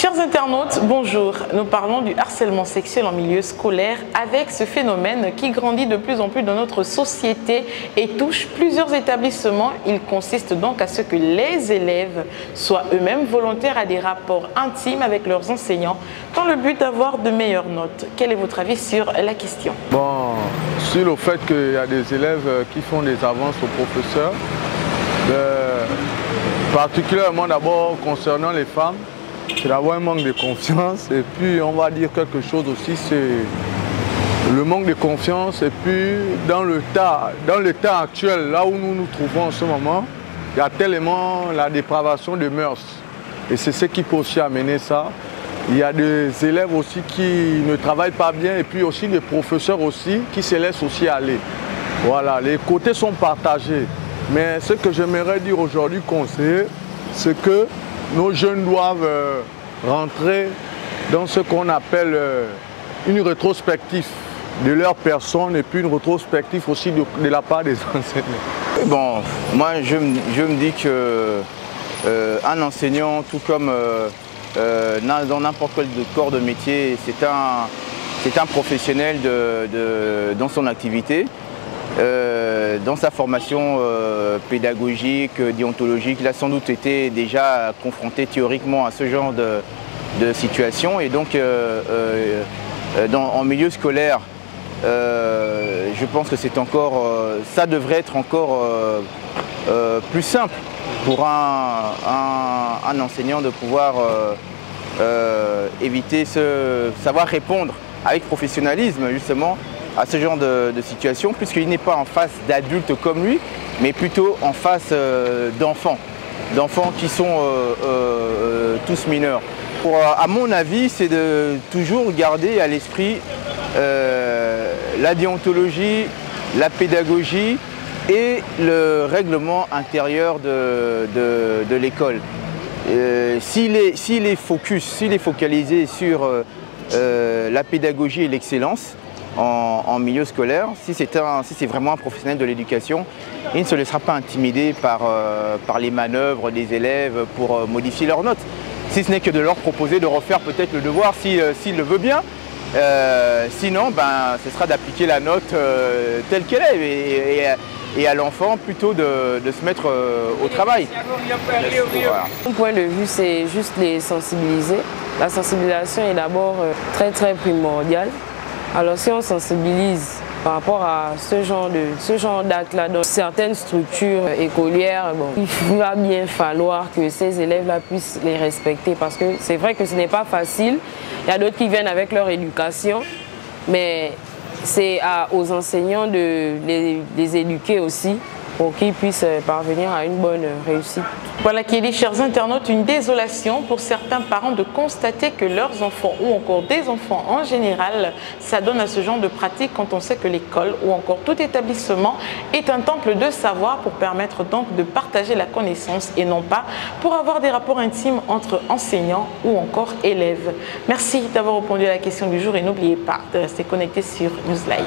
Chers internautes, bonjour. Nous parlons du harcèlement sexuel en milieu scolaire avec ce phénomène qui grandit de plus en plus dans notre société et touche plusieurs établissements. Il consiste donc à ce que les élèves soient eux-mêmes volontaires à des rapports intimes avec leurs enseignants dans le but d'avoir de meilleures notes. Quel est votre avis sur la question? Bon, sur le fait qu'il y a des élèves qui font des avances aux professeurs, particulièrement d'abord concernant les femmes, c'est d'avoir un manque de confiance et puis on va dire quelque chose aussi, c'est le manque de confiance et puis dans le temps actuel, là où nous nous trouvons en ce moment, il y a tellement la dépravation de mœurs et c'est ce qui peut aussi amener ça. Il y a des élèves aussi qui ne travaillent pas bien et puis aussi des professeurs aussi qui se laissent aussi aller. Voilà, les côtés sont partagés. Mais ce que j'aimerais dire aujourd'hui, conseiller, c'est que nos jeunes doivent rentrer dans ce qu'on appelle une rétrospective de leur personne et puis une rétrospective aussi de la part des enseignants. Bon, moi je me dis qu'un enseignant, tout comme dans n'importe quel corps de métier, c'est un professionnel dans son activité. Dans sa formation pédagogique, déontologique, il a sans doute été déjà confronté théoriquement à ce genre de situation. Et donc, en milieu scolaire, je pense que ça devrait être encore plus simple pour un enseignant de pouvoir savoir répondre avec professionnalisme, justement, à ce genre de situation, puisqu'il n'est pas en face d'adultes comme lui, mais plutôt en face d'enfants qui sont tous mineurs. À mon avis, c'est de toujours garder à l'esprit la déontologie, la pédagogie et le règlement intérieur de l'école. S'il est focalisé sur la pédagogie et l'excellence, en milieu scolaire, si c'est vraiment un professionnel de l'éducation, il ne se laissera pas intimider par les manœuvres des élèves pour modifier leurs notes. Si ce n'est que de leur proposer de refaire peut-être le devoir s'il le veut bien. Sinon, ce sera d'appliquer la note telle qu'elle est et à l'enfant plutôt de se mettre au travail. Voilà. Mon point de vue, c'est juste les sensibiliser. La sensibilisation est d'abord très primordiale. Alors si on sensibilise par rapport à ce genre d'acte-là dans certaines structures écolières, il va bien falloir que ces élèves-là puissent les respecter parce que c'est vrai que ce n'est pas facile. Il y a d'autres qui viennent avec leur éducation, mais c'est aux enseignants de les éduquer aussi pour qu'ils puissent parvenir à une bonne réussite. Voilà qui est dit, chers internautes, une désolation pour certains parents de constater que leurs enfants ou encore des enfants en général s'adonnent à ce genre de pratique quand on sait que l'école ou encore tout établissement est un temple de savoir pour permettre donc de partager la connaissance et non pas pour avoir des rapports intimes entre enseignants ou encore élèves. Merci d'avoir répondu à la question du jour et n'oubliez pas de rester connecté sur Newslive.